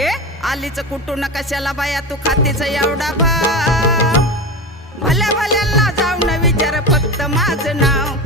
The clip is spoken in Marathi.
ए आलीच कुठून कशाला बाया तू खातीच एवढा भाव भल्या भल्यांना जाऊन विचार फक्त माझं नाव